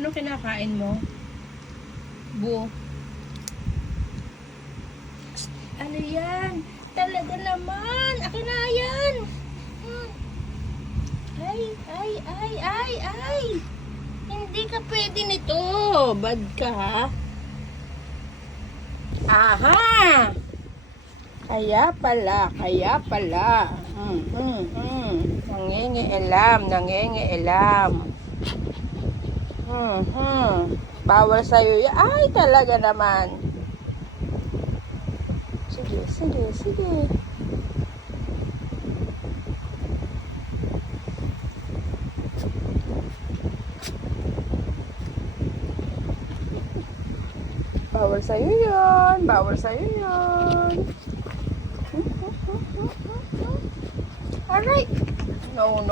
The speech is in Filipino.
Ano kinakain mo? Bu. Ano yan? Talaga naman. Akin na yan. Ay. Hindi ka pwede nito. Bad ka, ha? Aha! Kaya pala. Nangingialam. Bawal sa'yo yan. Ay, talaga naman. Sige. Bawal sa'yo yun. Alright. No.